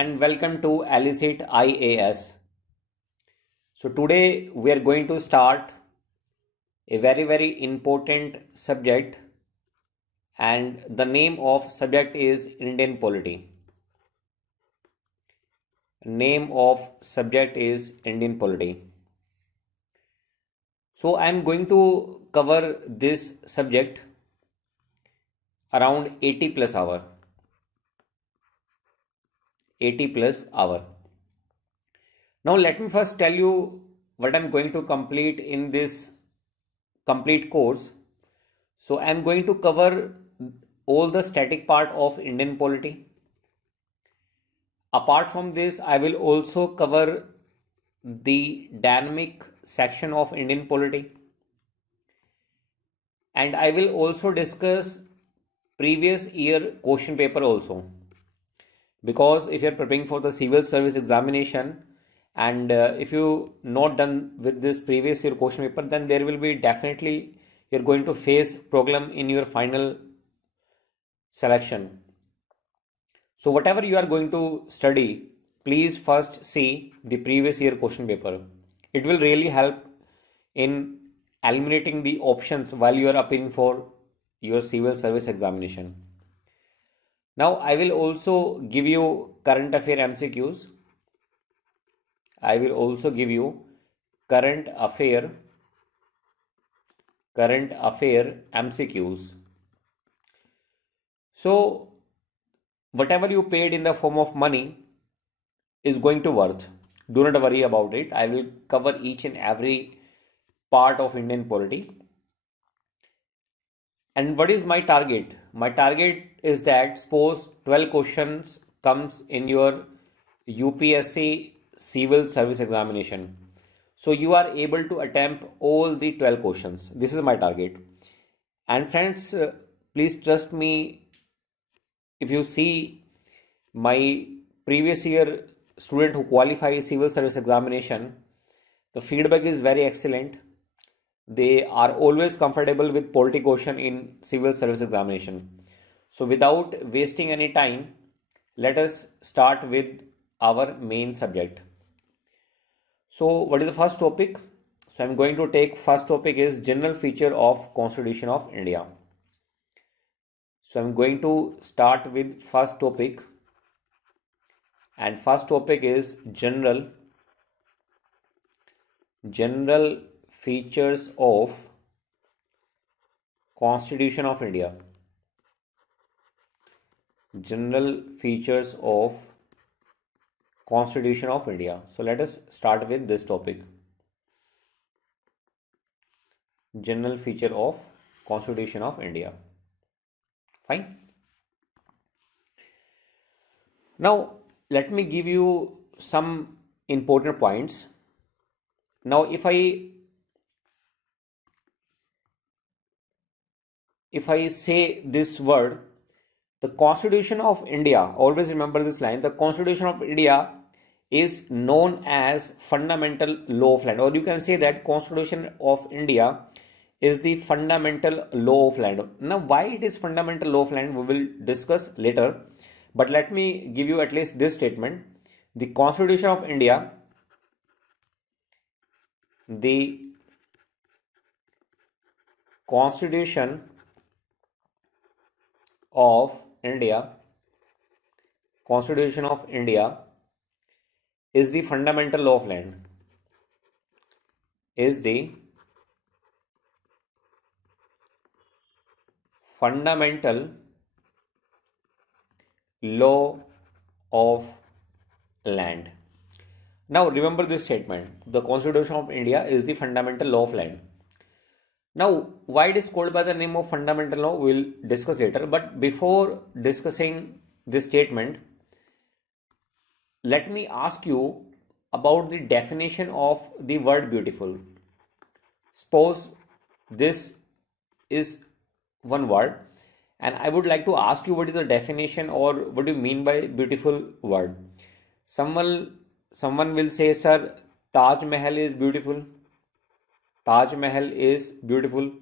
and welcome to Elicit IAS. So today we are going to start a very important subject, and the name of subject is Indian polity. Name of subject is Indian polity. So I am going to cover this subject around 80 plus hour. 80 plus hour. Now let me first tell you what I'm going to complete in this complete course. So I'm going to cover all the static part of Indian polity. Apart from this, I will also cover the dynamic section of Indian polity. And I will also discuss previous year question paper also. Because if you're preparing for the civil service examination and if you not done with this previous year question paper, then there will be definitely you're going to face problem in your final selection. So whatever you are going to study, please first see the previous year question paper. It will really help in eliminating the options while you are appearing for your civil service examination. Now I will also give you current affair MCQs. I will also give you current affair MCQs. So whatever you paid in the form of money is going to worth. Do not worry about it. I will cover each and every part of Indian polity. And what is my target? My target is that suppose 12 questions comes in your UPSC civil service examination. So you are able to attempt all the 12 questions. This is my target. And friends, please trust me. If you see my previous year student who qualify civil service examination, the feedback is very excellent. They are always comfortable with polity question in civil service examination. So without wasting any time, let us start with our main subject. So what is the first topic? So I'm going to take first topic is general feature of Constitution of India. So I'm going to start with first topic, and first topic is general features of Constitution of India. General features of Constitution of India. So let us start with this topic. General feature of Constitution of India. Fine. Now let me give you some important points. Now if I say this word, the Constitution of India, always remember this line, the Constitution of India is known as fundamental law of land, or you can say that Constitution of India is the fundamental law of land. Now why it is fundamental law of land we will discuss later, but let me give you at least this statement. The Constitution of India, the Constitution of India is the fundamental law of land. Is the fundamental law of land. Now remember this statement. The Constitution of India is the fundamental law of land. Now why it is called by the name of fundamental law we will discuss later, but before discussing this statement, let me ask you about the definition of the word beautiful. Suppose this is one word and I would like to ask you what is the definition or what do you mean by beautiful word. Someone will say, sir, Taj Mahal is beautiful. Taj Mahal is beautiful.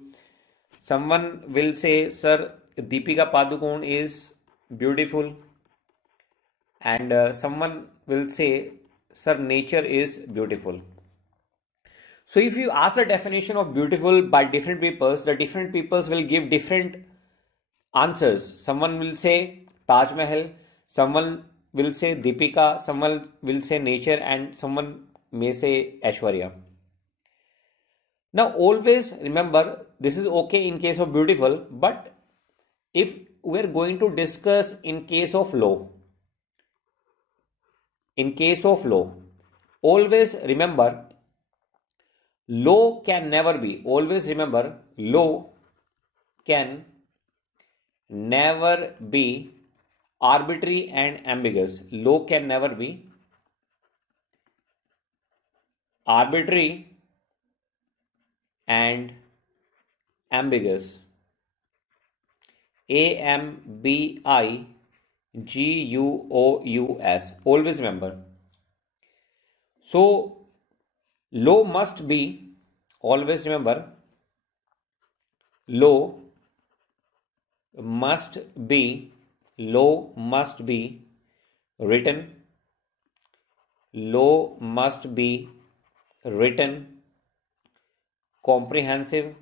Someone will say, sir, Deepika Padukone is beautiful. and someone will say, sir, nature is beautiful. So if you ask the definition of beautiful by different peoples, the different peoples will give different answers. Someone will say Taj Mahal, someone will say Deepika, someone will say nature, and someone may say Aishwarya. Now always remember, this is okay in case of beautiful, but if we're going to discuss in case of law, always remember, law can never be, always remember, law can never be arbitrary and ambiguous. Law can never be arbitrary and ambiguous. Ambiguous. Always remember. So law must be, always remember, law must be written. Law must be written, comprehensive.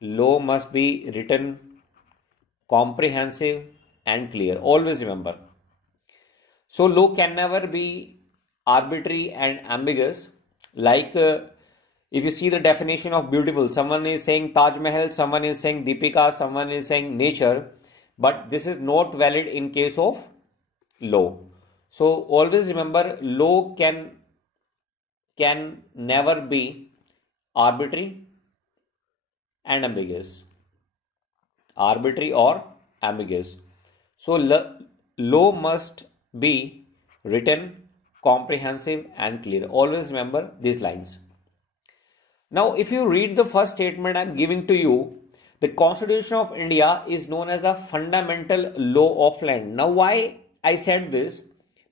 Law must be written, comprehensive and clear. Always remember. So law can never be arbitrary and ambiguous. Like if you see the definition of beautiful, someone is saying Taj Mahal, someone is saying Deepika, someone is saying nature, but this is not valid in case of law. So always remember, law can never be arbitrary and ambiguous. Arbitrary or ambiguous. So law must be written, comprehensive and clear. Always remember these lines. Now if you read the first statement I am giving to you, the Constitution of India is known as a fundamental law of land. Now why I said this?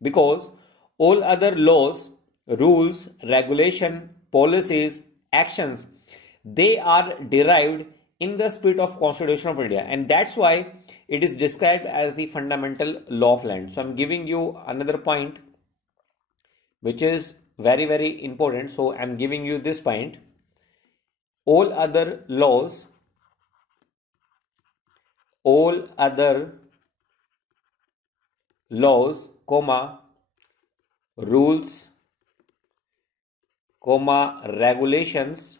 Because all other laws, rules, regulation, policies, actions, they are derived in the spirit of Constitution of India, and that's why it is described as the fundamental law of land. So I'm giving you another point which is very, very important. So I'm giving you this point. All other laws, comma, rules, comma, regulations,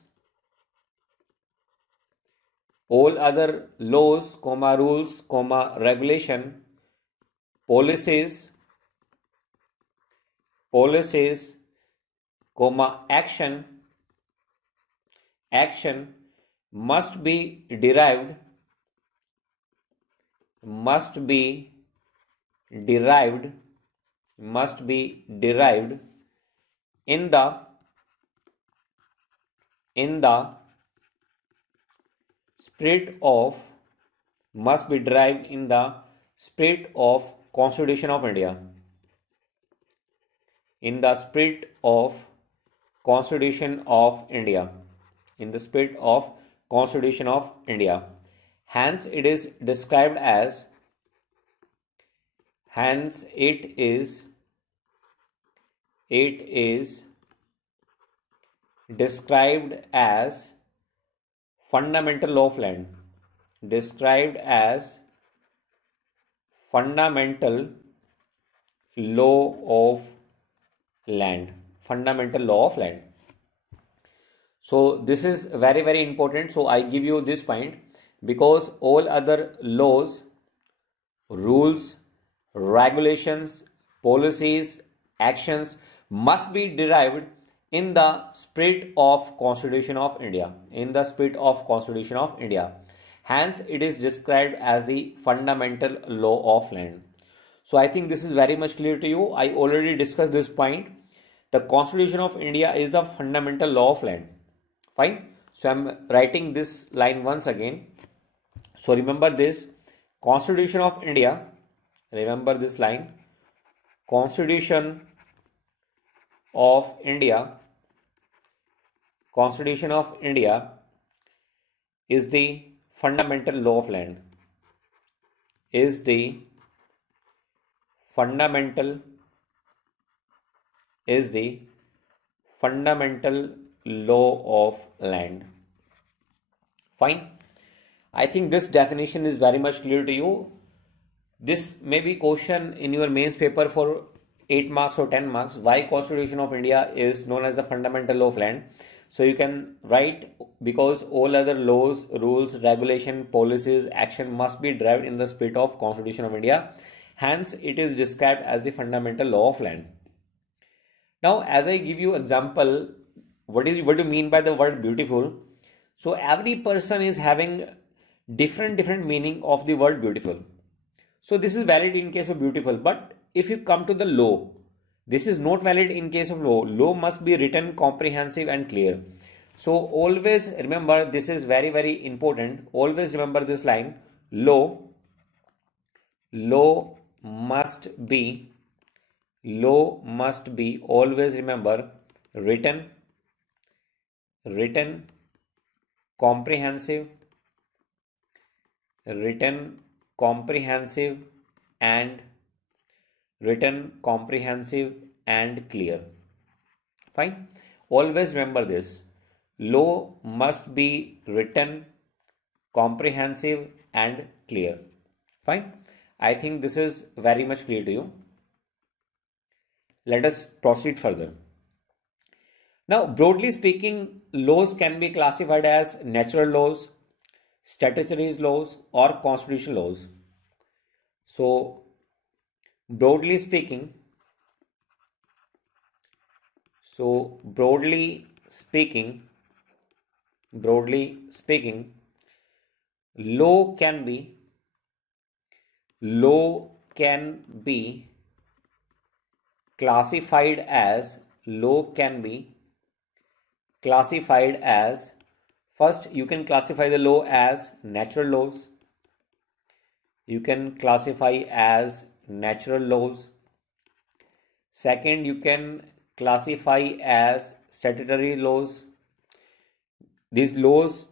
all other laws, comma, rules, comma, regulation, policies, comma, action must be derived in the spirit of Constitution of India. In the spirit of Constitution of India. Hence it is described as fundamental law of land. Fundamental law of land. So this is very, very important. So I give you this point because all other laws, rules, regulations, policies, actions must be derived in the spirit of Constitution of India. Hence it is described as the fundamental law of land. So I think this is very much clear to you. I already discussed this point. The Constitution of India is the fundamental law of land. Fine. So I am writing this line once again. So remember this, Constitution of India. Remember this line. Constitution of India is the fundamental law of land. fundamental is the fundamental law of land. Fine. I think this definition is very much clear to you. This may be question in your mains paper for 8 marks or 10 marks. Why Constitution of India is known as the fundamental law of land? So you can write, because all other laws, rules, regulation, policies, action must be derived in the spirit of Constitution of India. Hence, it is described as the fundamental law of land. Now, as I give you example, what do you mean by the word beautiful? So every person is having different meaning of the word beautiful. So this is valid in case of beautiful, but if you come to the law, this is not valid in case of law. Law must be written, comprehensive and clear. So always remember, this is very important. Always remember this line: law must be, always remember, written, comprehensive and clear. Fine. Always remember this. Law must be written, comprehensive and clear. Fine. I think this is very much clear to you. Let us proceed further. Now, broadly speaking, laws can be classified as natural laws, statutory laws or constitutional laws. So, broadly speaking, law can be classified as, first you can classify the law as natural laws. Second, you can classify as statutory laws. These laws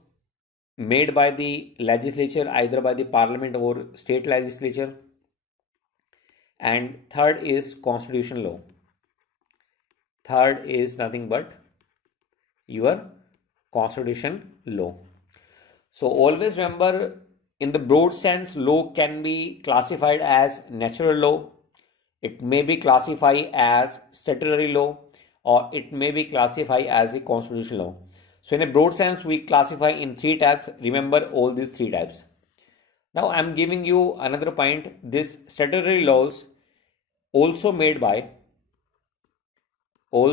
made by the legislature, either by the parliament or state legislature. And third is constitutional law. Third is nothing but your constitution law. So always remember, in the broad sense, law can be classified as natural law. It may be classified as statutory law, or it may be classified as a constitutional law. So in a broad sense, we classify in 3 types. Remember all these 3 types. Now I am giving you another point. This statutory laws also made by a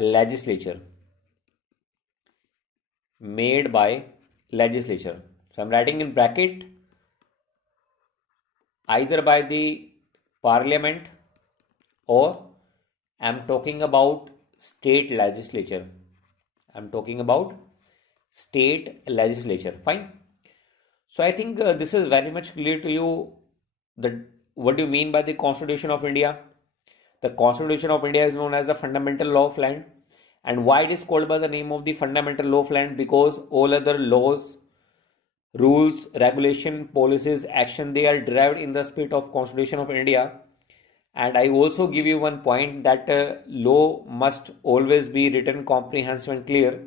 legislature. So I'm writing in bracket, either by the parliament, or I'm talking about state legislature. Fine. So I think this is very much clear to you that what do you mean by the Constitution of India? The Constitution of India is known as the fundamental law of land. And why it is called by the name of the fundamental law of land? Because all other laws, rules, regulation, policies, action, they are derived in the spirit of Constitution of India. And I also give you one point that law must always be written, comprehensive and clear.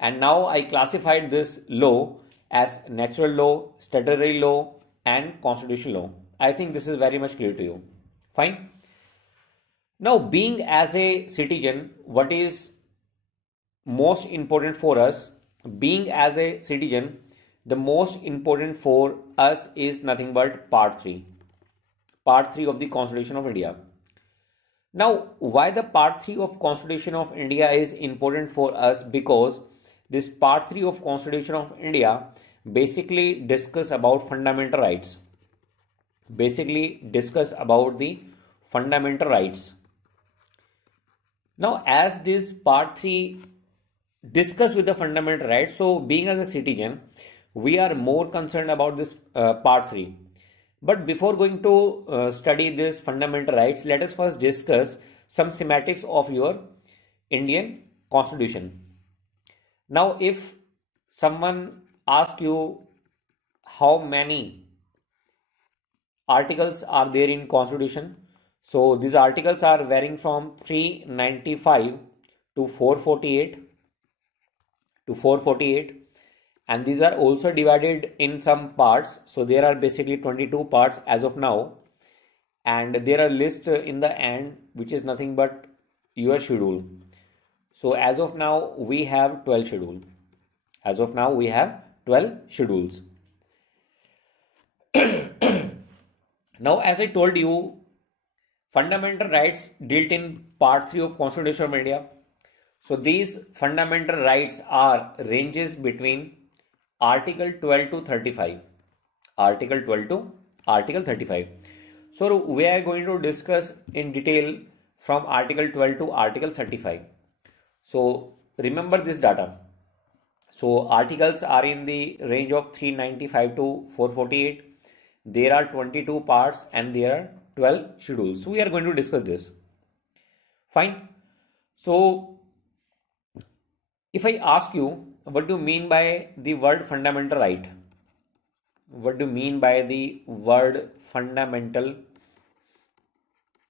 And now I classified this law as natural law, statutory law and constitutional law. I think this is very much clear to you. Fine. Now, being as a citizen, what is most important for us? Being as a citizen, the most important for us is nothing but part 3 of the Constitution of India. Now, why the part 3 of Constitution of India is important for us? Because this part 3 of Constitution of India basically discuss about fundamental rights. Now, as this part 3 discuss with the fundamental rights, so being as a citizen, we are more concerned about this part 3. But before going to study this fundamental rights, let us first discuss some schematics of your Indian Constitution. Now, if someone asks you how many articles are there in Constitution. So these articles are varying from 395 to 448 to 448, and these are also divided in some parts. So there are basically 22 parts as of now, and there are list in the end which is nothing but your schedule. So as of now we have 12 schedule. As of now we have 12 schedules. Now, as I told you, fundamental rights dealt in part 3 of Constitution of India. So these fundamental rights are ranges between Article 12 to 35. Article 12 to Article 35. So we are going to discuss in detail from Article 12 to Article 35. So remember this data. So articles are in the range of 395 to 448. There are 22 parts and there are 12 schedules. So we are going to discuss this. Fine. So if I ask you, what do you mean by the word fundamental right? What do you mean by the word fundamental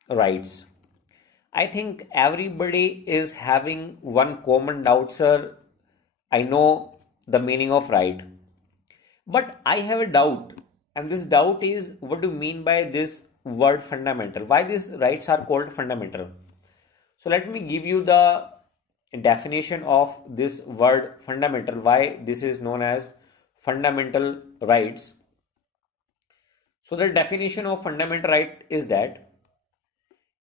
rights? I think everybody is having one common doubt, sir. I know the meaning of right, but I have a doubt, and this doubt is, what do you mean by this word fundamental? Why these rights are called fundamental? So let me give you the definition of this word fundamental, why this is known as fundamental rights. So the definition of fundamental right is that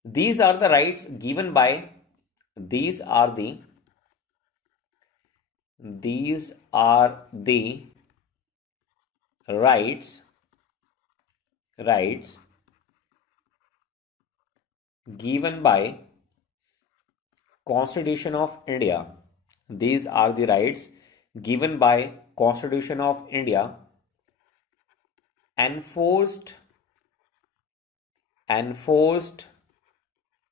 these are the rights given by, these are the rights given by Constitution of India. These are the rights given by Constitution of India, enforced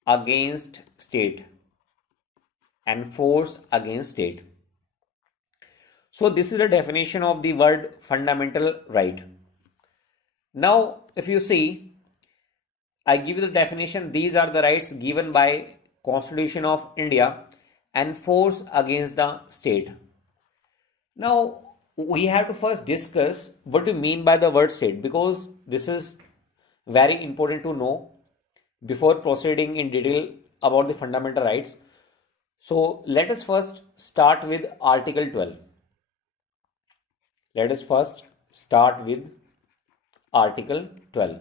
against state. Enforced against state. So this is the definition of the word fundamental right. Now if you see, I give you the definition. These are the rights given by Constitution of India, enforced against the state. Now we have to first discuss what do you mean by the word state, because this is very important to know before proceeding in detail about the fundamental rights. So let us first start with Article 12. Let us first start with Article 12.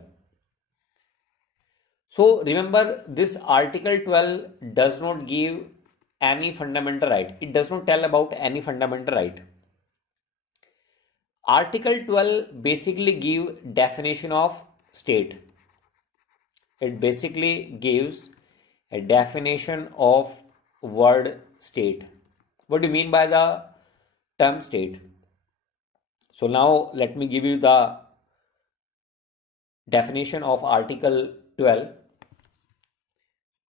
So remember, this Article 12 does not give any fundamental right. It does not tell about any fundamental right. Article 12 basically gives definition of state. It basically gives a definition of word state. What do you mean by the term state? So now let me give you the definition of Article 12.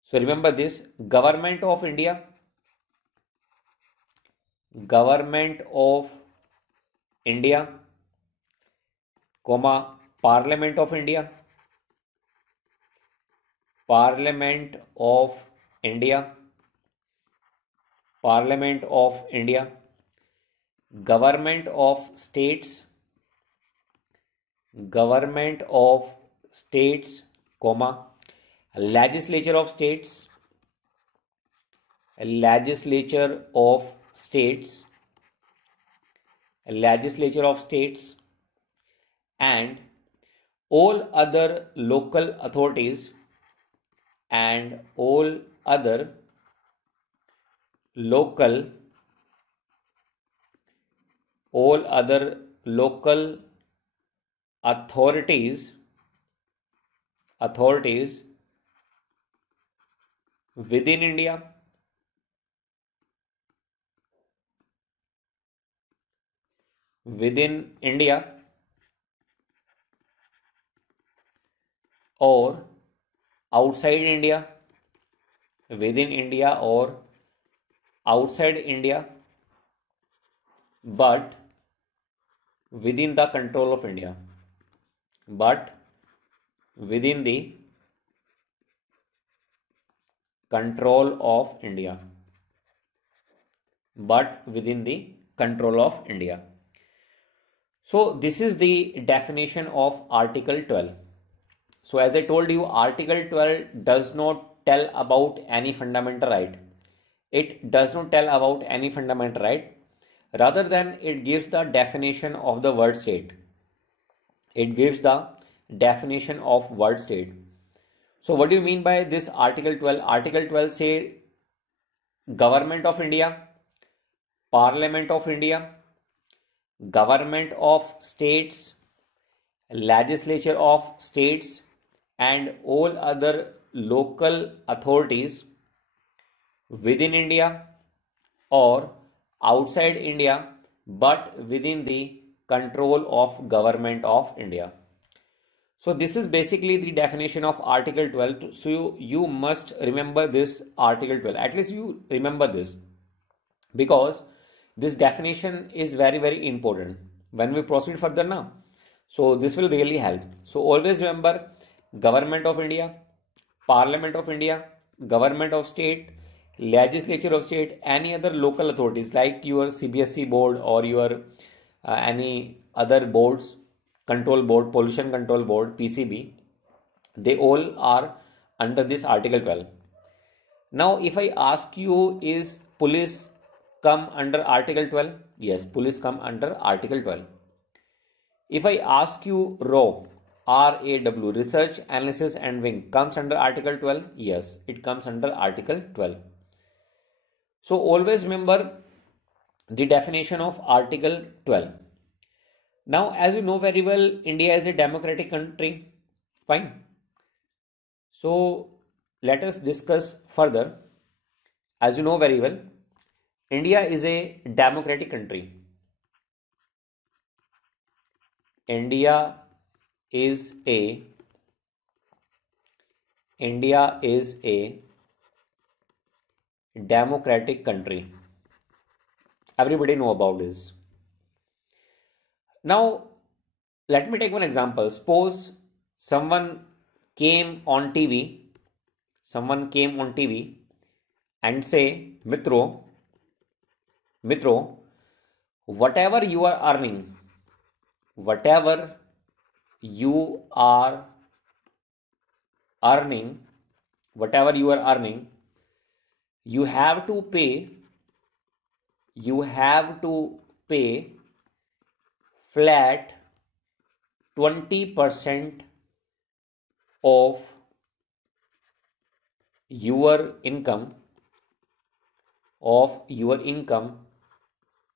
So remember this: Government of India, comma, Parliament of India, Parliament of India, Parliament of India, Government of States, comma, Legislature of States, Legislature of States, and all other local authorities and all other local authorities within India, or outside India, within India or outside India, but within the control of India, but within the control of India, but within the control of India. So this is the definition of Article 12. So as I told you, Article 12 does not tell about any fundamental right. It does not tell about any fundamental right. Rather than it gives the definition of the word state. It gives the definition of word state. So what do you mean by this Article 12? Article 12 say Government of India, Parliament of India, Government of States, Legislature of States, and all other local authorities within India or outside India, but within the control of Government of India. So this is basically the definition of Article 12. So you must remember this Article 12. At least you remember this, because this definition is very, very important when we proceed further now. So this will really help. So always remember Government of India, Parliament of India, Government of State, Legislature of State, any other local authorities like your CBSE board or your any other boards, control board, pollution control board, PCB, they all are under this Article 12. Now if I ask you, is police come under Article 12? Yes, police come under Article 12. If I ask you RAW, RAW, Research, Analysis and Wing, comes under Article 12? Yes, it comes under Article 12. So always remember the definition of Article 12. Now, as you know very well, India is a democratic country. Fine. So let us discuss further. As you know very well, India is a democratic country. India is a democratic country. Everybody know about this. Now let me take one example. Suppose someone came on TV and say, Mitro, whatever you are earning, you have to pay flat 20% of your income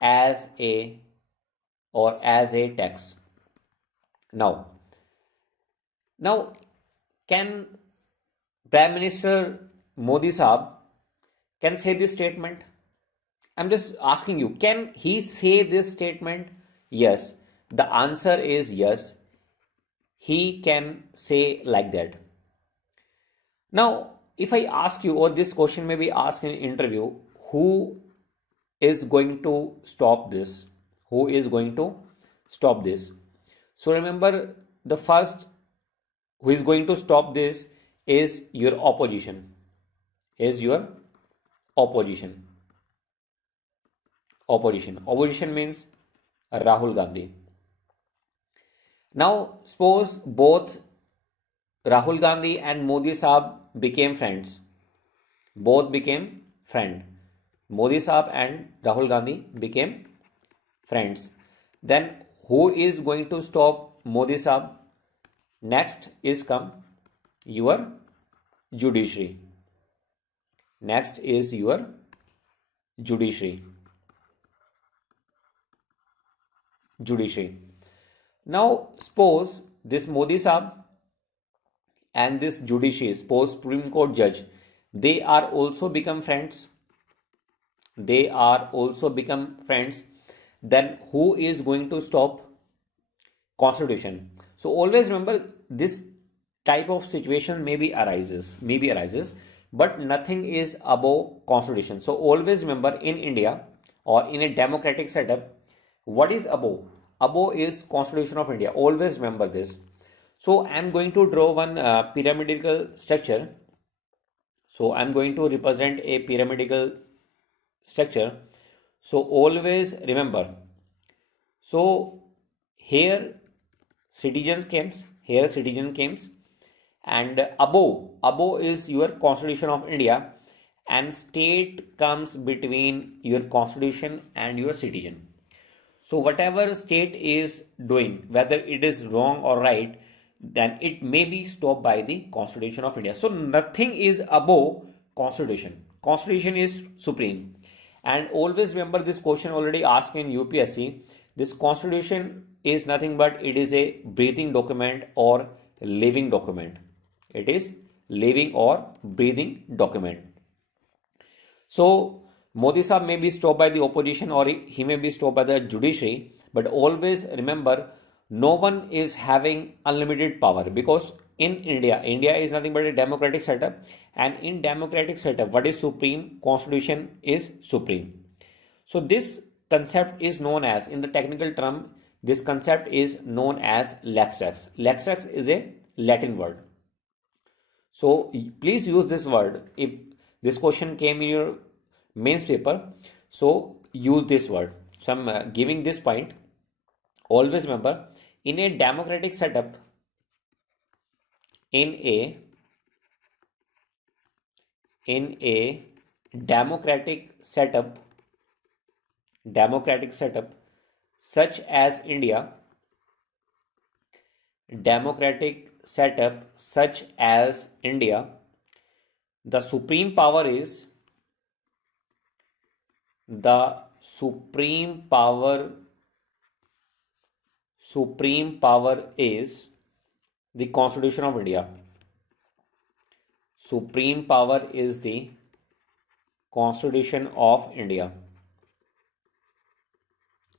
as a tax. Now can Prime Minister Modi Saab can say this statement? I'm just asking you, can he say this statement? Yes, the answer is yes, he can say like that. Now if I ask you, or this question may be asked in an interview, who is going to stop this? So remember, the first who is going to stop this is your opposition. Opposition means Rahul Gandhi. Now suppose both Rahul Gandhi and Modi Saab became friends. Both became friend. Modi Saab and Rahul Gandhi became friends. Then who is going to stop Modi Saab? Next is come your judiciary. Next is your judiciary. Now suppose this Modi Saab and this judiciary, suppose Supreme Court judge, they are also become friends. Then who is going to stop? Constitution. So always remember, this type of situation maybe arises, but nothing is above Constitution. So always remember, in India or in a democratic setup, what is above? above is Constitution of India. Always remember this. So I'm going to draw one pyramidal structure. So I'm going to represent a pyramidal structure. So always remember. So here citizens comes, here citizen comes, and above is your Constitution of India, and state comes between your Constitution and your citizen. So whatever state is doing, whether it is wrong or right, then it may be stopped by the Constitution of India. So nothing is above Constitution. Constitution is supreme. And always remember this question already asked in UPSC. This Constitution is nothing but it is a breathing document or living document. It is living or breathing document. So Modi Saab may be stopped by the opposition or he may be stopped by the judiciary, but always remember no one is having unlimited power, because in India is nothing but a democratic setup, and in democratic setup what is supreme? Constitution is supreme. So this concept is known as, in the technical term, this concept is known as lex rex. Lex rex is a Latin word. So please use this word if this question came in your mains paper. So use this word. So I'm giving this point. Always remember, in a democratic setup, in a democratic setup such as India, the supreme power is the supreme power is the Constitution of India. Supreme power is the Constitution of India.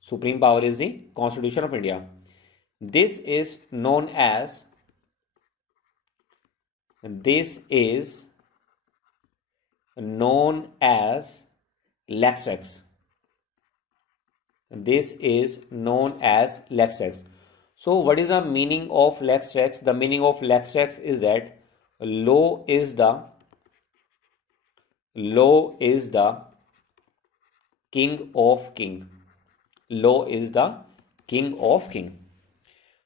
Supreme power is the Constitution of India. This is known as lex rex. This is known as lex rex. So what is the meaning of lex rex? The meaning of lex rex is that law is the king of king. Law is the king of king.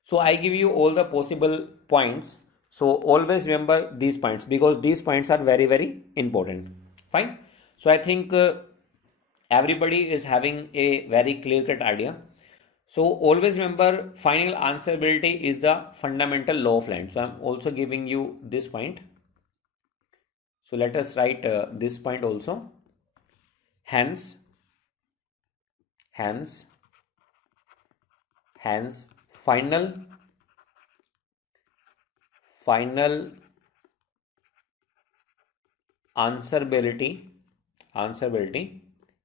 So I give you all the possible points. So always remember these points, because these points are very, very important. Fine. So I think everybody is having a very clear-cut idea. So always remember, final answerability is the fundamental law of land. So I'm also giving you this point. So let us write this point also. Hence, final answerability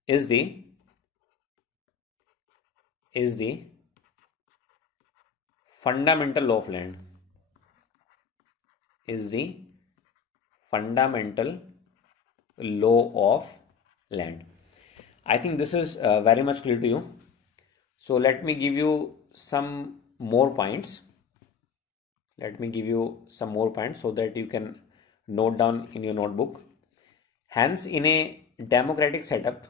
is the fundamental law of land. Is the fundamental law of land. I think this is very much clear to you. So let me give you some more points. So that you can note down in your notebook. Hence, in a democratic setup,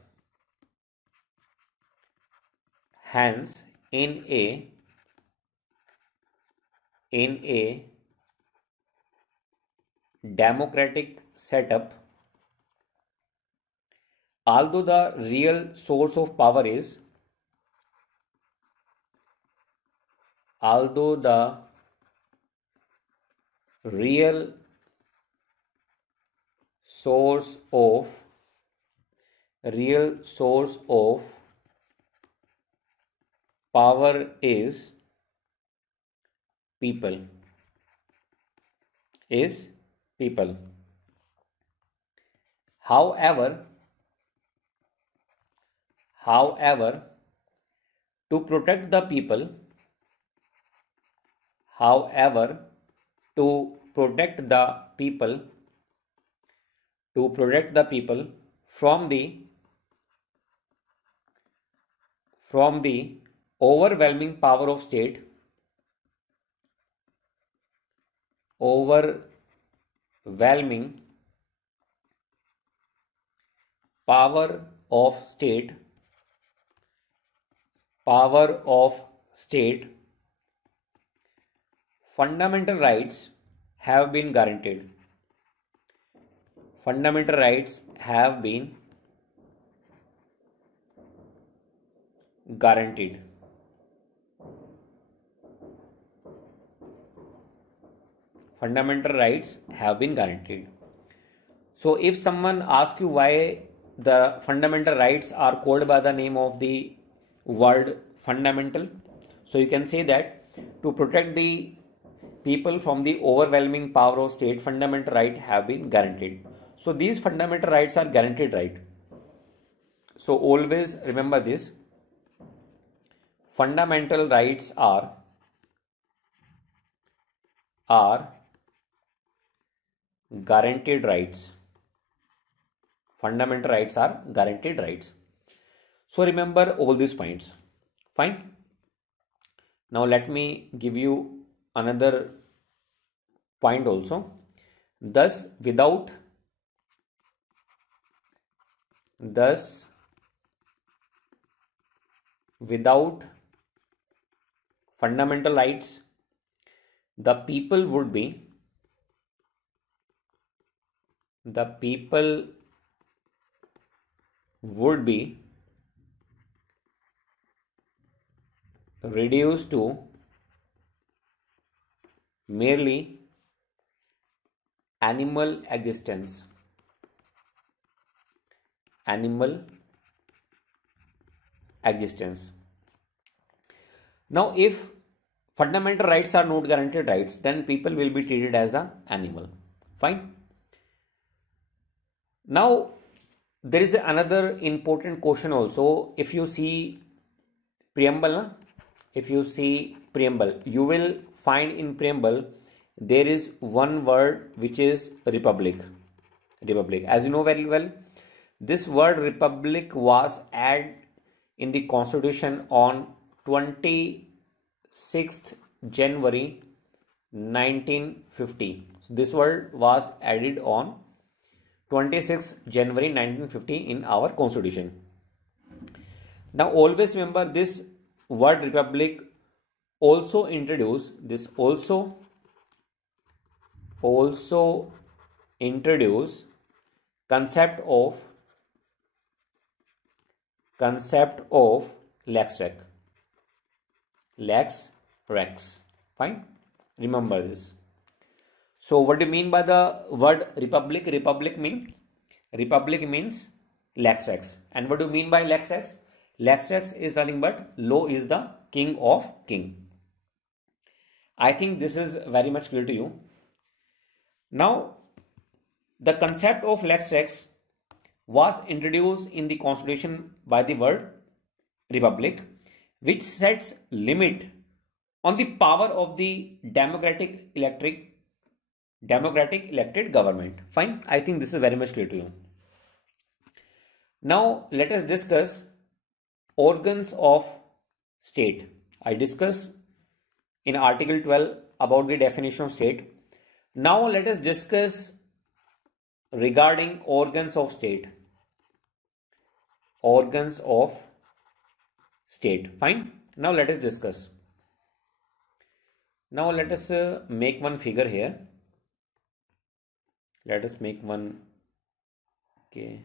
although the real source of power is power is people. However, to protect the people, from the overwhelming power of state, overwhelming power of state, power of state, fundamental rights have been guaranteed. Fundamental rights have been guaranteed. Fundamental rights have been guaranteed. So if someone asks you why the fundamental rights are called by the name of the word fundamental, so you can say that to protect the people from the overwhelming power of state, fundamental rights have been guaranteed. So these fundamental rights are guaranteed right. So always remember this. Fundamental rights are guaranteed rights. Fundamental rights are guaranteed rights. So remember all these points. Fine. Now let me give you another point also. Thus without fundamental rights, the people would be reduced to merely animal existence. Animal existence. Now if fundamental rights are not guaranteed rights, then people will be treated as an animal. Fine. Now there is another important question also. If you see preamble, you will find in preamble there is one word which is republic. As you know very well, this word republic was added in the constitution on 26th January 1950. So this word was added on 26th January 1950 in our constitution. Now always remember this word republic also introduce concept of lex rex. Fine, remember this. So what do you mean by the word republic? Republic means lex rex. And what do you mean by lex rex? Lex rex is nothing but law is the king of king. I think this is very much clear to you. Now the concept of lex rex was introduced in the constitution by the word republic, which sets limit on the power of the democratic elected government. Fine, I think this is very much clear to you. Now let us discuss organs of state. I discussed in article 12 about the definition of state. Now let us discuss regarding organs of state. Organs of state. Fine. Now let us discuss. Now let us make one figure here. Let us make one. Okay.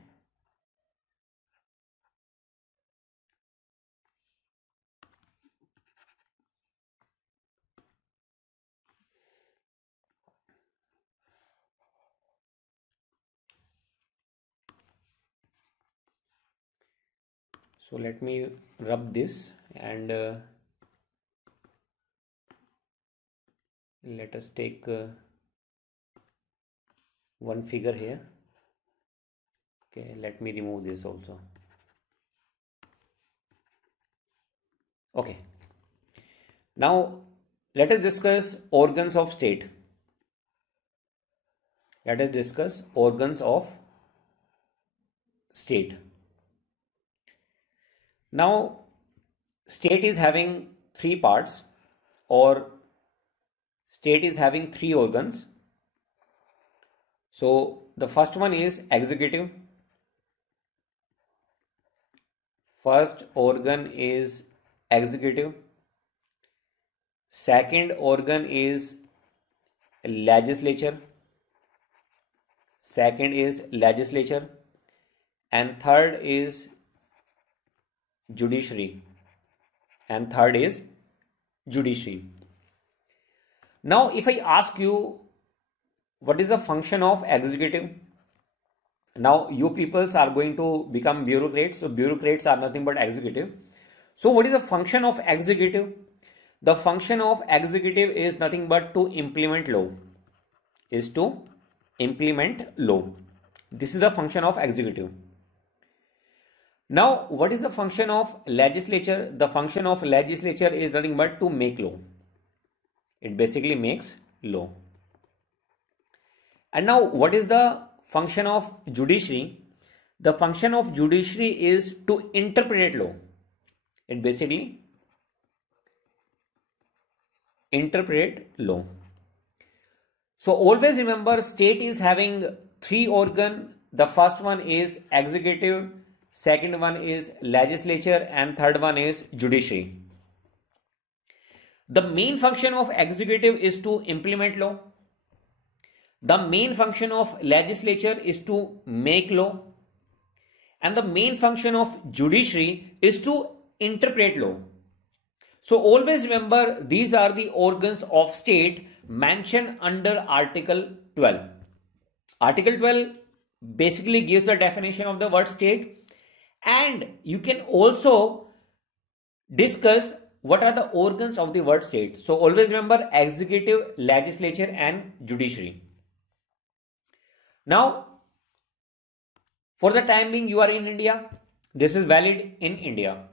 So let me rub this and let us take one figure here. Okay, let me remove this also. Okay. Now let us discuss organs of state. Let us discuss organs of state. Now state is having three parts, or state is having three organs. So the first one is executive. First organ is executive. Second organ is legislature. Second is legislature. And third is judiciary. And third is judiciary. Now, if I ask you, what is the function of executive? Now, you peoples are going to become bureaucrats. So, bureaucrats are nothing but executive. So, what is the function of executive? The function of executive is nothing but to implement law. Is to implement law. This is the function of executive. Now, what is the function of legislature? The function of legislature is nothing but to make law. It basically makes law. And now, what is the function of judiciary? The function of judiciary is to interpret law. It basically interpret law. So always remember, state is having three organs. The first one is executive, second one is legislature, and third one is judiciary. The main function of executive is to implement law. The main function of legislature is to make law. And the main function of judiciary is to interpret law. So always remember, these are the organs of state mentioned under Article 12. Article 12 basically gives the definition of the word state, and you can also discuss what are the organs of the word state. So always remember, executive, legislature, and judiciary. Now, for the time being, you are in India. This is valid in India.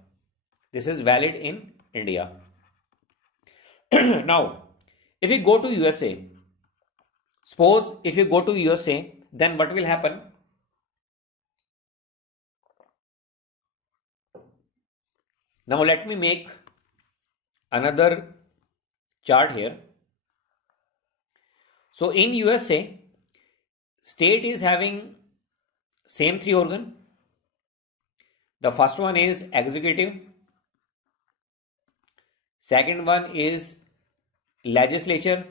This is valid in India. Now, if you go to USA, suppose if you go to USA, then what will happen? Now let me make another chart here. So in USA, state is having same three organ. The first one is executive. Second one is legislature,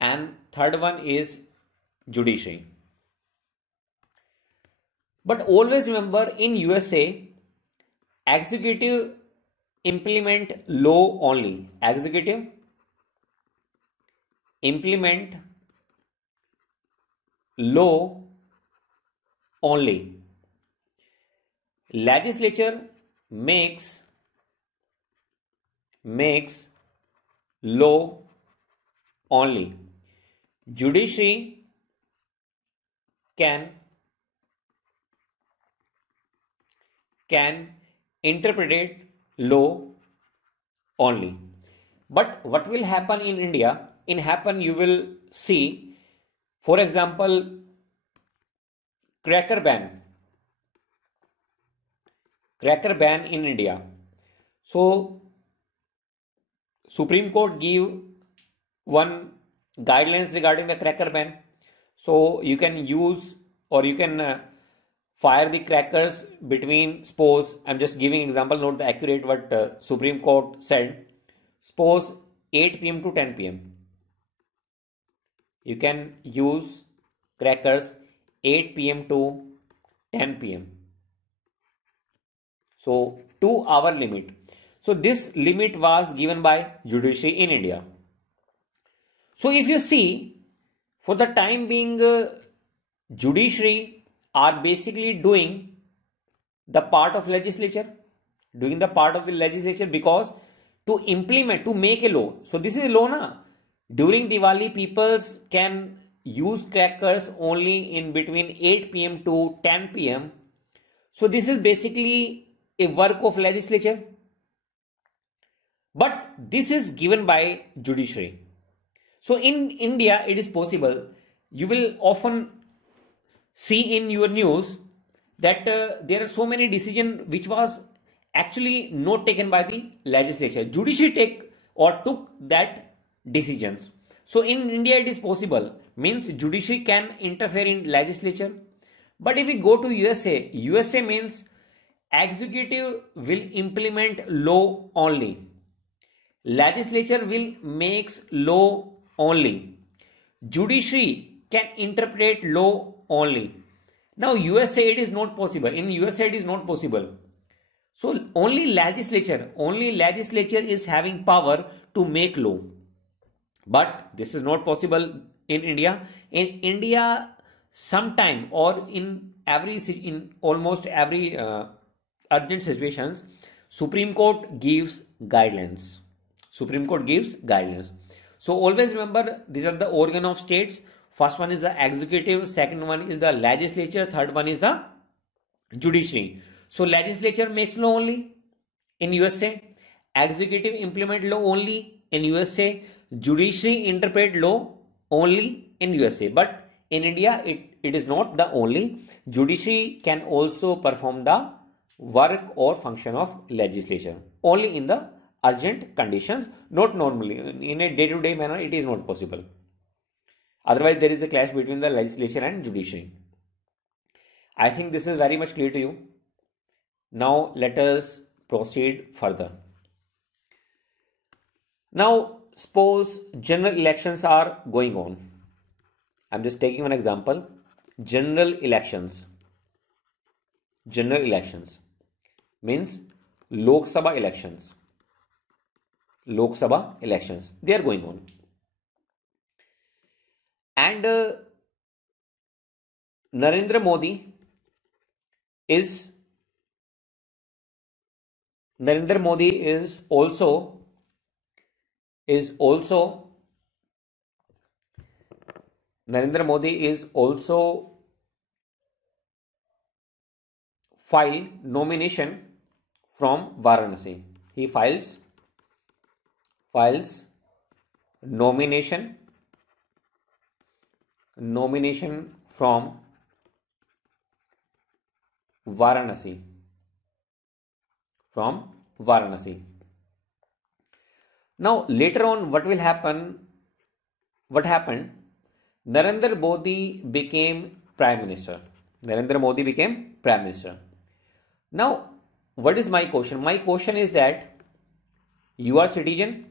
and third one is judiciary. But always remember, in USA, executive implement law only. Executive implement law only. Legislature makes law only. Judiciary can interpret law only. But what will happen in India? You will see, for example, cracker ban in India. So Supreme Court give one guidelines regarding the cracker ban. So you can use, or you can fire the crackers between, suppose, I'm just giving example, not the accurate what Supreme Court said. Suppose 8 p.m. to 10 p.m. You can use crackers 8 p.m. to 10 p.m. So 2-hour limit. So this limit was given by judiciary in India. So if you see, for the time being, judiciary are basically doing the part of legislature, because to implement, to make a law. So this is a law na. During Diwali, peoples can use crackers only in between 8 p.m. to 10 p.m. So this is basically a work of legislature. But this is given by judiciary. So in India, it is possible. You will often see in your news that there are so many decisions which was actually not taken by the legislature. Judiciary take or took that decisions. So in India it is possible, means judiciary can interfere in legislature. But if we go to USA means executive will implement law only. Legislature will makes law only. Judiciary can interpret law only. Now USA it is not possible. In USA it is not possible. So only legislature is having power to make law. But this is not possible in India. In India, sometime or in almost every urgent situations, Supreme Court gives guidelines. Supreme Court gives guidelines. So always remember, these are the organ of states. First one is the executive, second one is the legislature, third one is the judiciary. So legislature makes law only in USA, executive implement law only in USA, judiciary interpret law only in USA. But in India, it is not the only. Judiciary can also perform the work or function of legislature only in the urgent conditions, not normally. In a day-to-day manner, it is not possible. Otherwise, there is a clash between the legislature and judiciary. I think this is very much clear to you. Now, let us proceed further. Now, suppose general elections are going on. I'm just taking one example. General elections. General elections means Lok Sabha elections. Lok Sabha elections. They are going on. And Narendra Modi is also file nomination from Varanasi. He files nomination from Varanasi. Now later on, what will happen? What happened? Narendra Modi became Prime Minister. Now, what is my question? My question is that you are citizen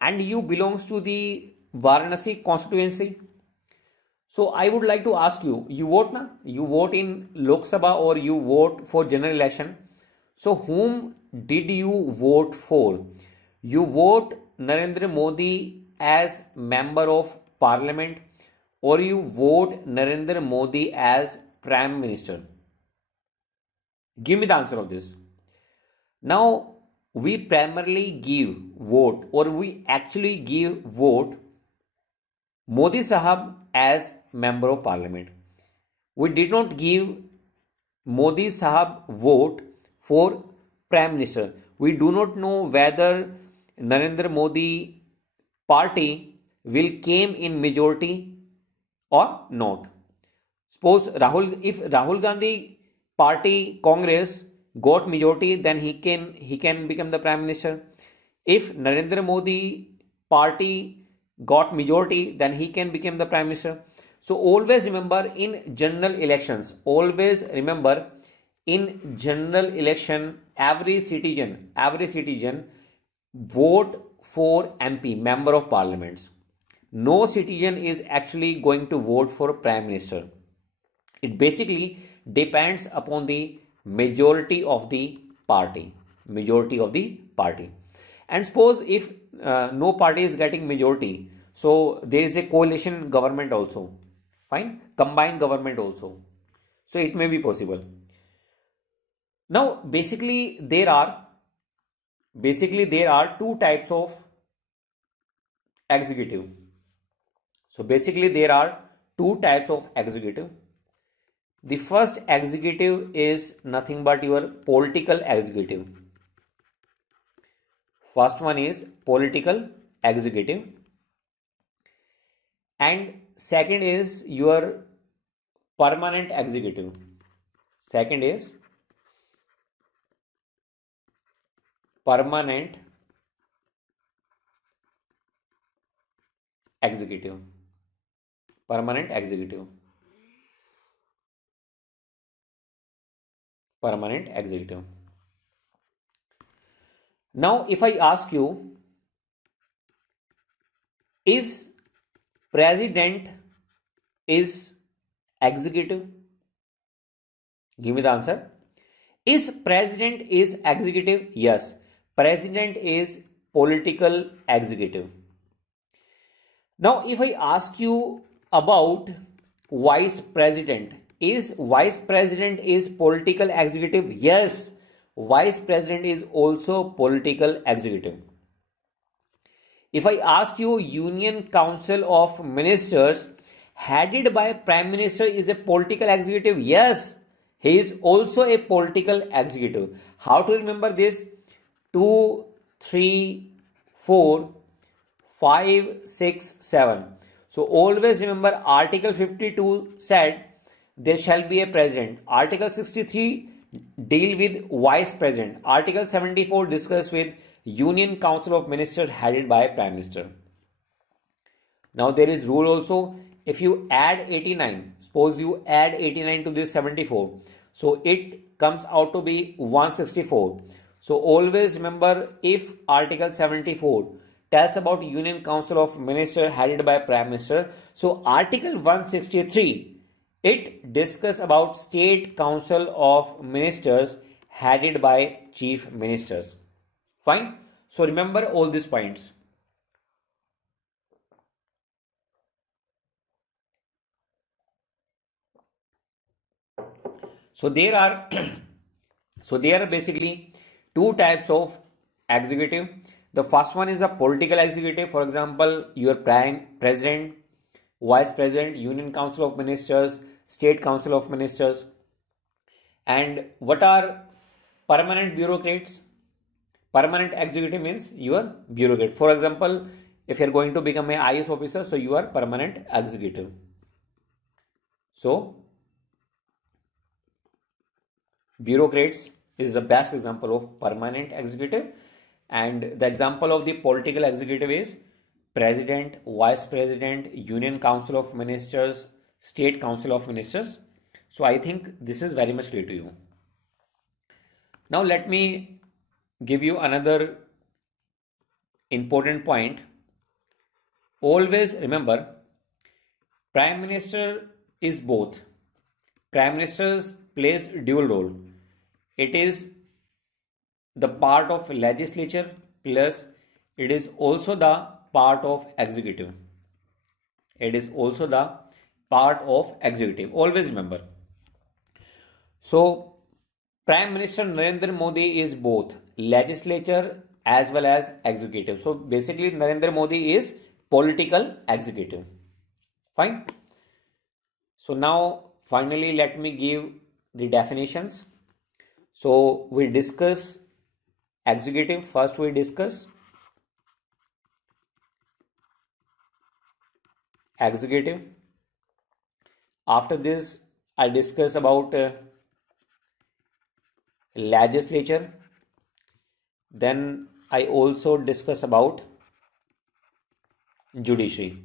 and you belongs to the Varanasi constituency. So I would like to ask you, you vote na? You vote in Lok Sabha or you vote for general election. So whom did you vote for? You vote Narendra Modi as member of parliament or you vote Narendra Modi as Prime Minister? Give me the answer of this. Now, we primarily give vote or we actually give vote Modi Sahab as member of parliament. We did not give Modi Sahab vote for Prime Minister. We do not know whether Narendra Modi party will came in majority or not. Suppose if Rahul Gandhi party Congress got majority, then he can become the Prime Minister. If Narendra Modi party got majority, then he can become the Prime Minister. So always remember, in general elections, every citizen vote for MP, member of parliaments. No citizen is actually going to vote for Prime Minister. It basically depends upon the majority of the party. And suppose if no party is getting majority, so there is a coalition government also. Fine, combined government also. So it may be possible. Now basically there are two types of executive. So basically there are two types of executive. The first executive is nothing but your political executive. First one is political executive. And second is your permanent executive. permanent executive. Permanent executive. Permanent executive. Now, if I ask you, is president is executive? Give me the answer. Is president is executive? Yes. President is political executive. Now, if I ask you about vice president, is vice president is political executive? Yes. Vice president is also political executive. If I ask you, Union Council of Ministers headed by Prime Minister is a political executive? Yes, he is also a political executive. How to remember this? 2, 3, 4, 5, 6, 7. So always remember, Article 52 said there shall be a president. Article 63 deal with vice president. Article 74 discuss with Union Council of Ministers headed by Prime Minister. Now there is rule also. If you add 89, suppose you add 89 to this 74, so it comes out to be 164. So always remember, if Article 74 tells about Union Council of Ministers headed by Prime Minister, so Article 163 it discuss about State Council of Ministers headed by Chief Ministers. Fine. So remember all these points. So there are basically two types of executive. The first one is a political executive. For example, your prime president, vice president, Union Council of Ministers, State Council of Ministers. And what are permanent bureaucrats? Permanent executive means your bureaucrat. For example, if you are going to become an IAS officer, so you are permanent executive. So bureaucrats is the best example of permanent executive, and the example of the political executive is president, vice president, Union Council of Ministers, State Council of Ministers. So I think this is very much clear to you. Now let me give you another important point. Always remember, Prime Minister is both. Prime Minister plays dual role. It is the part of legislature plus it is also the part of executive. It is also the part of executive. Always remember. So Prime Minister Narendra Modi is both legislature as well as executive. So basically Narendra Modi is political executive. Fine. So now finally let me give the definitions. So we discuss executive. First we discuss executive. After this I discuss about legislature. Then I also discuss about judiciary.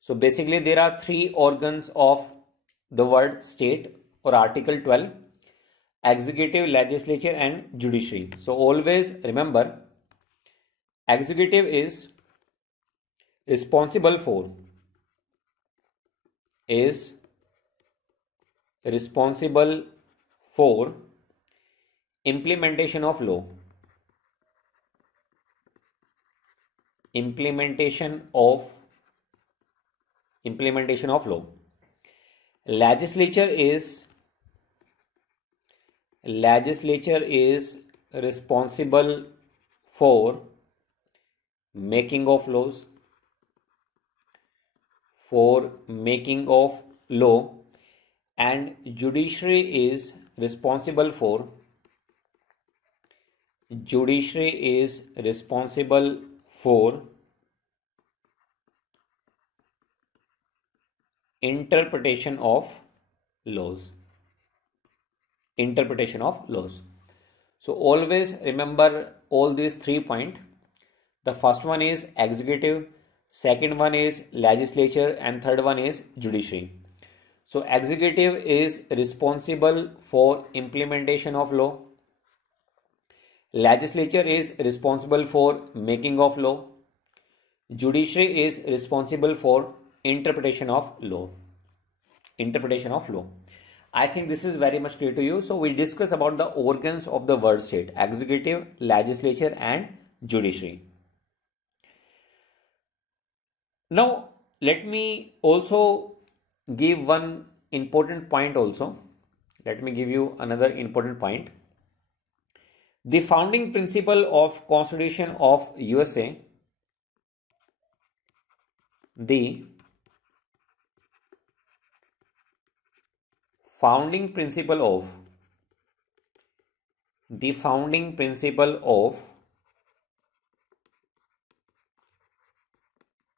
So basically there are three organs of the word state or Article 12: executive, legislature and judiciary. So always remember, executive is responsible for implementation of law. Implementation of law. Legislature is responsible for making of laws, and judiciary is responsible for interpretation of laws. So always remember all these 3 points. The first one is executive, second one is legislature, and third one is judiciary. So executive is responsible for implementation of law. Legislature is responsible for making of law. Judiciary is responsible for interpretation of law. Interpretation of law. I think this is very much clear to you. So we discuss about the organs of the world state: executive, legislature, and judiciary. Now let me also give one important point also. Let me give you another important point. The founding principle of Constitution of USA, the founding principle of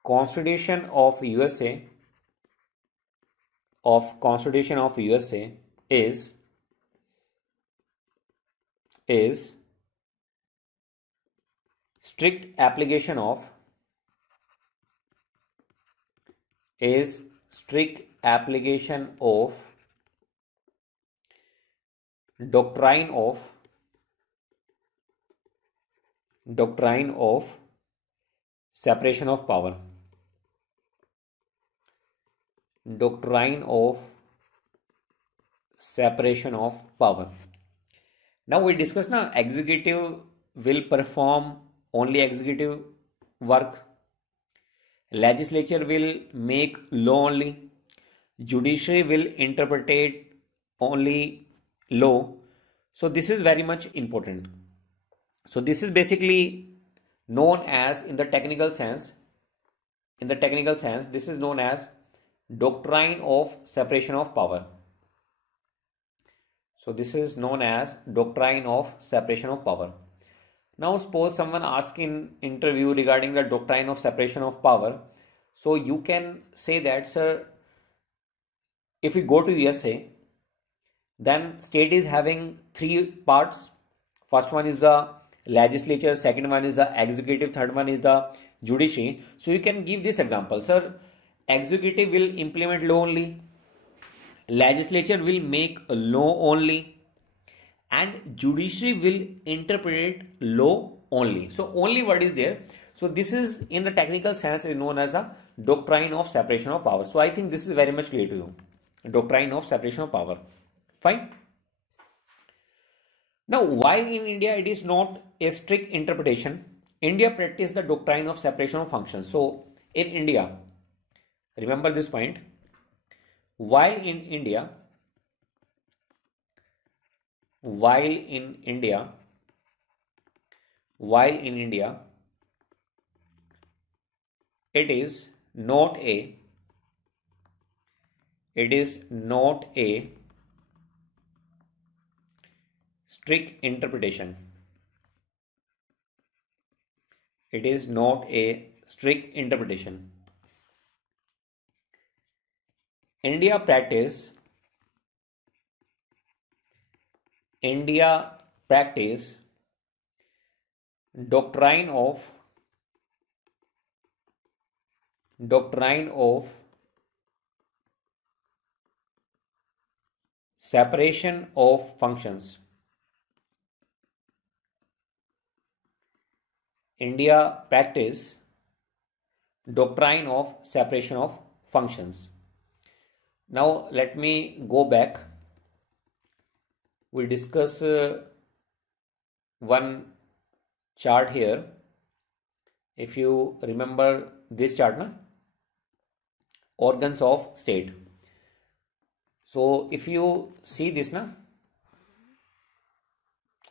Constitution of USA is strict application of doctrine of separation of power. Doctrine of separation of power. Now we discuss now executive will perform only executive work. Legislature will make law only. Judiciary will interpret only law. So this is very much important. So this is basically known as, in the technical sense, this is known as doctrine of separation of power. So this is known as doctrine of separation of power. Now suppose someone asks in interview regarding the doctrine of separation of power. So you can say that, sir, if we go to USA, then state is having 3 parts. First one is the legislature, second one is the executive, third one is the judiciary. So you can give this example, sir. Executive will implement law only, legislature will make a law only, and judiciary will interpret law only. So only word is there. So this is, in the technical sense, is known as a doctrine of separation of power. So I think this is very much clear to you. Doctrine of separation of power. Fine. Now, why in India it is not a strict interpretation? India practice the doctrine of separation of functions. So in India, remember this point, while in India it is not a strict interpretation. It is not a strict interpretation. India practice doctrine of separation of functions. India practice doctrine of separation of functions. Now let me go back. We'll discuss one chart here. If you remember this chart, na? Organs of state. So if you see this, na?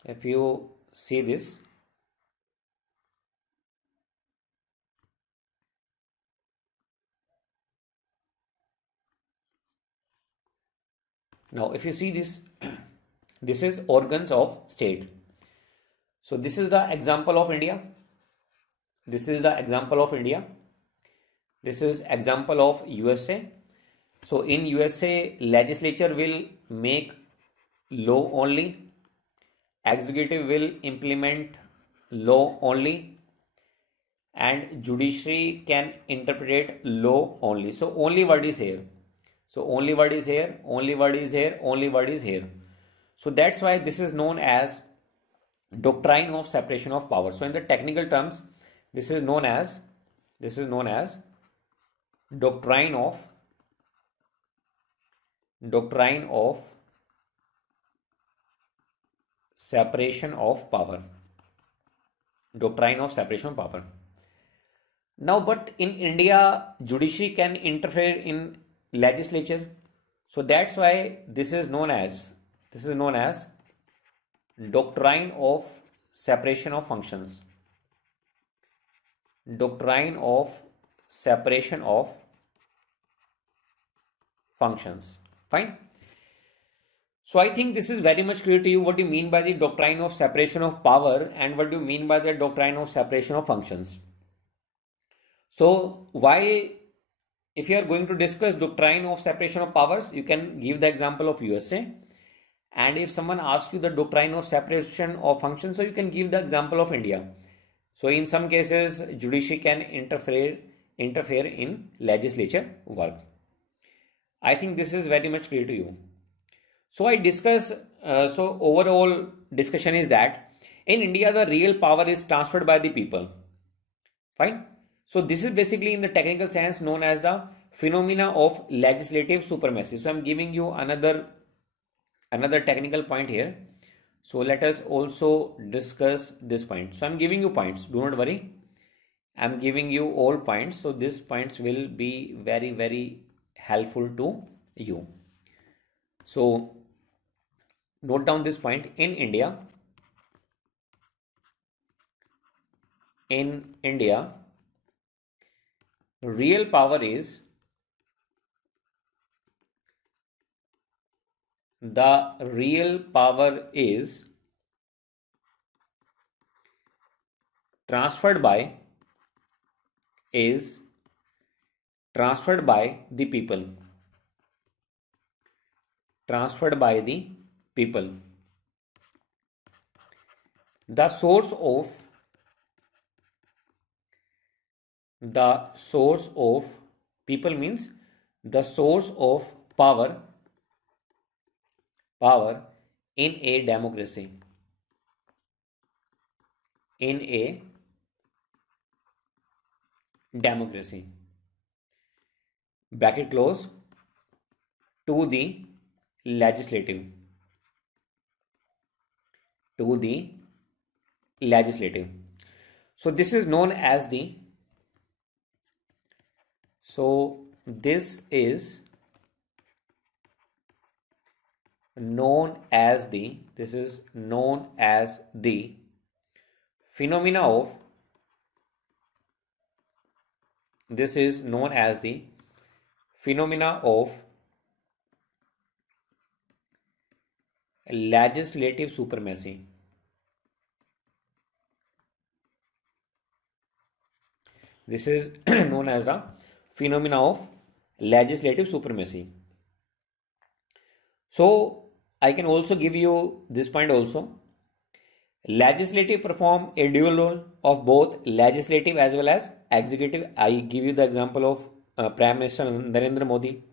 If you see this, now if you see this, this is organs of state. So this is the example of India. This is the example of India. This is example of USA. So in USA, legislature will make law only. Executive will implement law only, and judiciary can interpret law only. So only word is here. So only word is here, only word is here, only word is here. So that's why this is known as doctrine of separation of power. So in the technical terms, this is known as doctrine of separation of power. Doctrine of separation of power. Now, but in India, judiciary can interfere in legislature. So that's why this is known as doctrine of separation of functions. Doctrine of separation of functions. Fine. So I think this is very much clear to you what you mean by the doctrine of separation of power and what do you mean by the doctrine of separation of functions. So why, if you are going to discuss doctrine of separation of powers, you can give the example of USA. And if someone asks you the doctrine of separation of functions, so you can give the example of India. So in some cases, judiciary can interfere in legislature work. I think this is very much clear to you. So I discuss, so overall discussion is that in India, the real power is transferred by the people. Fine. So this is basically in the technical sense known as the phenomena of legislative supremacy. So I'm giving you another technical point here. So let us also discuss this point. So I'm giving you points. Do not worry. I'm giving you all points. So these points will be very, very helpful to you. So note down this point. In India, real power is transferred by the people. Transferred by the people. The source of people means the source of power in a democracy. In a democracy. Bracket close. To the legislative. To the legislative. So this is known as the this is known as the phenomena of legislative supremacy. This is known as the phenomena of legislative supremacy. So I can also give you this point also. Legislative perform a dual role of both legislative as well as executive. I give you the example of Prime Minister Narendra Modi.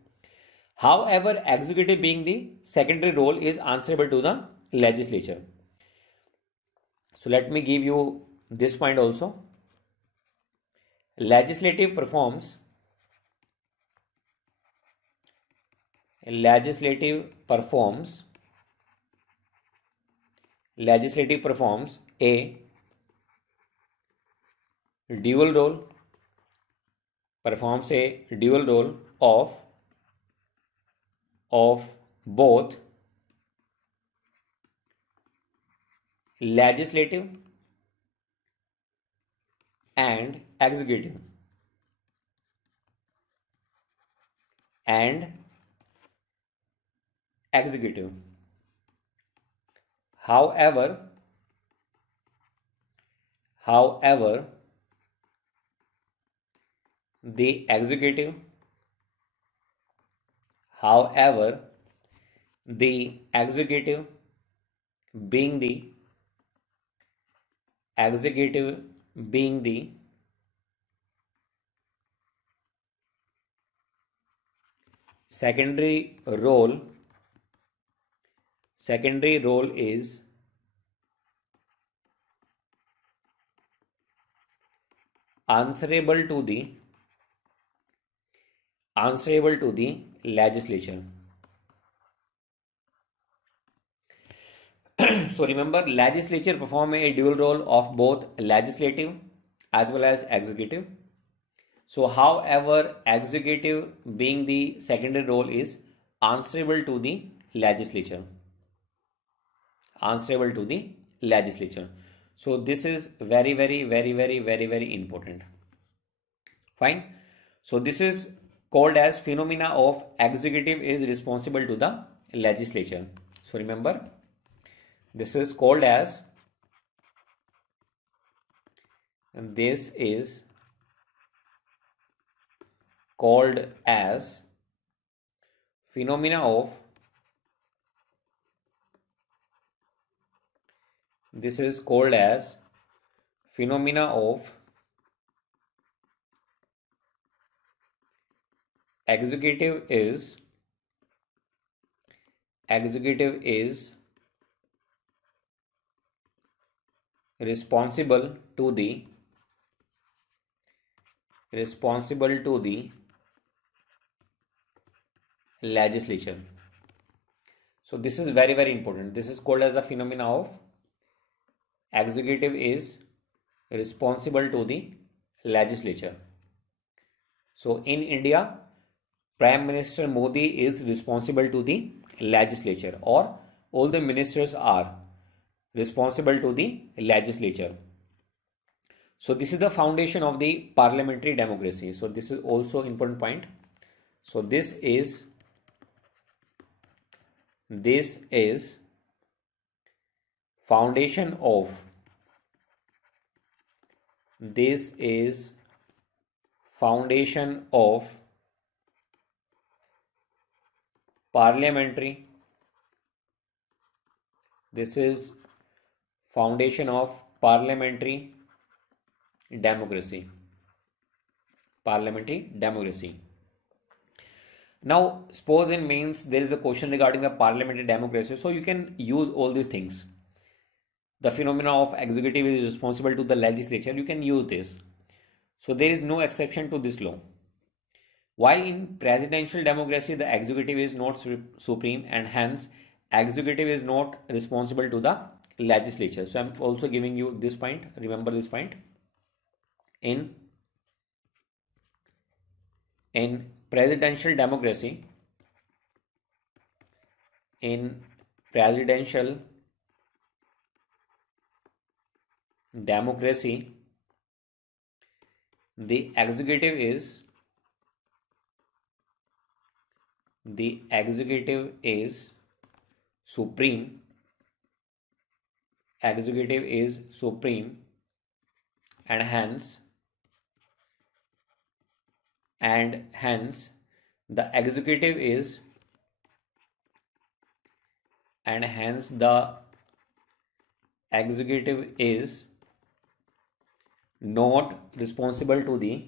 However, executive being the secondary role is answerable to the legislature. So let me give you this point also. Legislative performs a dual role of both legislative and executive. However, the executive being the executive being the secondary role is answerable to the legislature. So remember, legislature perform a dual role of both legislative as well as executive. So however, executive being the secondary role is answerable to the legislature. Answerable to the legislature. So this is very important. Fine. So this is called as phenomena of executive is responsible to the legislature. So remember, this is called as phenomena of executive is responsible to the legislature. So this is very important. This is called as the phenomena of executive is responsible to the legislature. So in India, Prime Minister Modi is responsible to the legislature, or all the ministers are responsible to the legislature. So this is the foundation of the parliamentary democracy. So this is also important point. So this is foundation of parliamentary. This is foundation of parliamentary democracy. Now suppose in mains there is a question regarding the parliamentary democracy, so you can use all these things. The phenomena of executive is responsible to the legislature, you can use this. So there is no exception to this law. While in presidential democracy the executive is not supreme, and hence executive is not responsible to the legislature. So I'm also giving you this point. Remember this point. In presidential democracy, the executive is supreme. And hence the executive is not responsible to the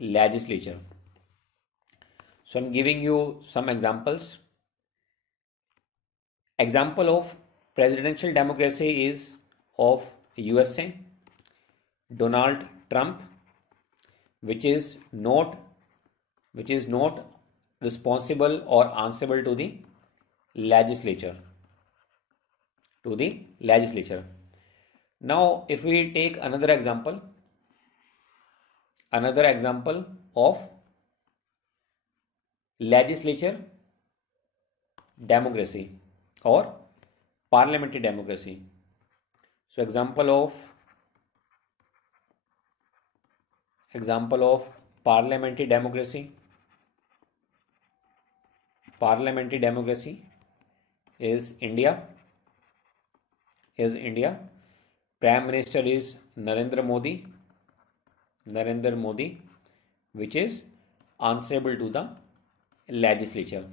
legislature. So I'm giving you some examples. Example of presidential democracy is of USA, Donald Trump, which is not responsible or answerable to the legislature. Now if we take another example of legislature democracy or parliamentary democracy. So example of parliamentary democracy is India. Prime Minister is Narendra Modi. Narendra Modi, which is answerable to the legislature.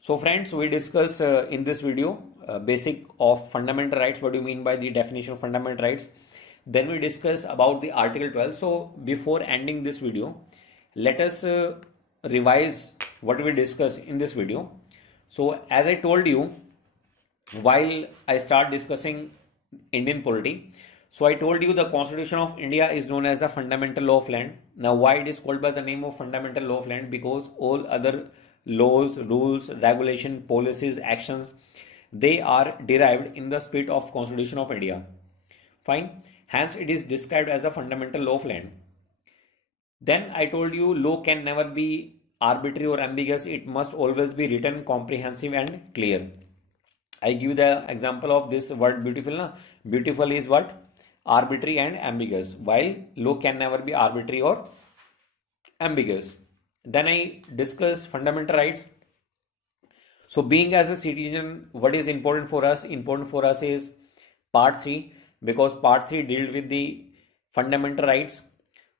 So friends, we discuss in this video basic of fundamental rights. What do you mean by the definition of fundamental rights? Then we discuss about the Article 12. So before ending this video, let us revise what we discussed in this video. So as I told you, while I start discussing Indian polity, so I told you the Constitution of India is known as the fundamental law of land. Now why it is called by the name of fundamental law of land? Because all other laws, rules, regulation, policies, actions, they are derived in the spirit of Constitution of India. Fine. Hence it is described as a fundamental law of land. Then I told you law can never be arbitrary or ambiguous. It must always be written, comprehensive and clear. I give the example of this word beautiful. Na? Beautiful is what? Arbitrary and ambiguous. While law can never be arbitrary or ambiguous. Then I discuss fundamental rights. So being as a citizen, what is important for us? Important for us is part 3, because part 3 deals with the fundamental rights.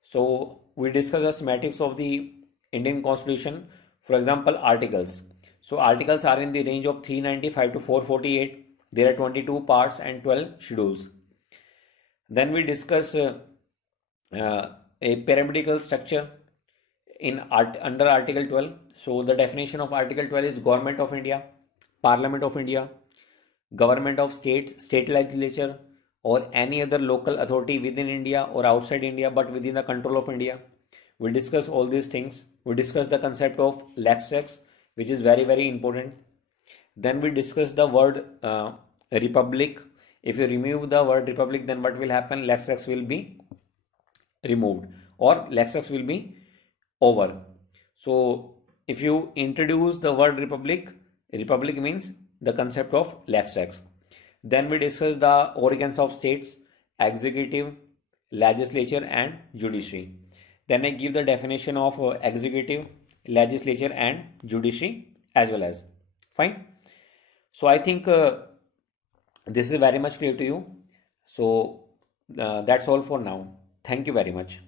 So we discuss the schematics of the Indian Constitution. For example, articles. So articles are in the range of 395 to 448. There are 22 parts and 12 schedules. Then we discuss a pyramidal structure under Article 12. So the definition of Article 12 is Government of India, Parliament of India, Government of States, State Legislature, or any other local authority within India or outside India but within the control of India. We discuss all these things. We discuss the concept of lex talionis, which is very, very important. Then we discuss the word republic. If you remove the word republic, then what will happen? Lex talionis will be removed or lex talionis will be over. So if you introduce the word republic, republic means the concept of lex talionis. Then we discuss the organs of states, executive, legislature and judiciary. Then I give the definition of executive, legislature and judiciary as well as. Fine. So I think this is very much clear to you. So that's all for now. Thank you very much.